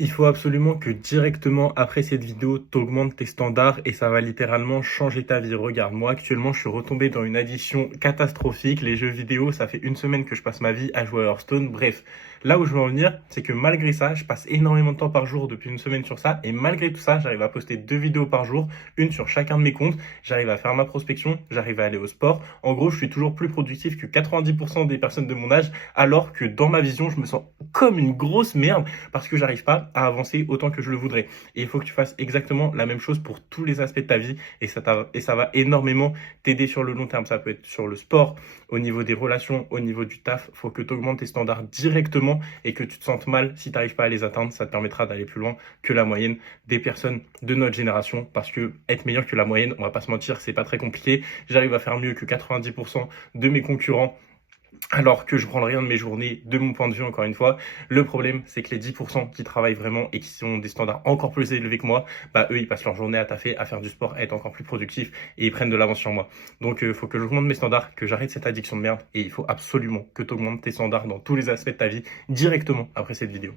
Il faut absolument que directement après cette vidéo, tu augmentes tes standards et ça va littéralement changer ta vie. Regarde, moi actuellement, je suis retombé dans une addiction catastrophique. Les jeux vidéo, ça fait une semaine que je passe ma vie à jouer à Hearthstone. Bref, là où je veux en venir, c'est que malgré ça, je passe énormément de temps par jour depuis une semaine sur ça. Et malgré tout ça, j'arrive à poster 2 vidéos par jour, une sur chacun de mes comptes. J'arrive à faire ma prospection, j'arrive à aller au sport. En gros, je suis toujours plus productif que 90% des personnes de mon âge, alors que dans ma vision, je me sens comme une grosse merde parce que j'arrive pas à avancer autant que je le voudrais. Et il faut que tu fasses exactement la même chose pour tous les aspects de ta vie et ça va énormément t'aider sur le long terme. Ça peut être sur le sport, au niveau des relations, au niveau du taf. Il faut que tu augmentes tes standards directement et que tu te sentes mal si tu n'arrives pas à les atteindre. Ça te permettra d'aller plus loin que la moyenne des personnes de notre génération parce que être meilleur que la moyenne, on va pas se mentir, c'est pas très compliqué. J'arrive à faire mieux que 90% de mes concurrents alors que je prends rien de mes journées, de mon point de vue encore une fois. Le problème, c'est que les 10% qui travaillent vraiment et qui ont des standards encore plus élevés que moi, bah eux, ils passent leur journée à taffer, à faire du sport, à être encore plus productifs et ils prennent de l'avance sur moi. Donc il faut que j'augmente mes standards, que j'arrête cette addiction de merde et il faut absolument que tu augmentes tes standards dans tous les aspects de ta vie directement après cette vidéo.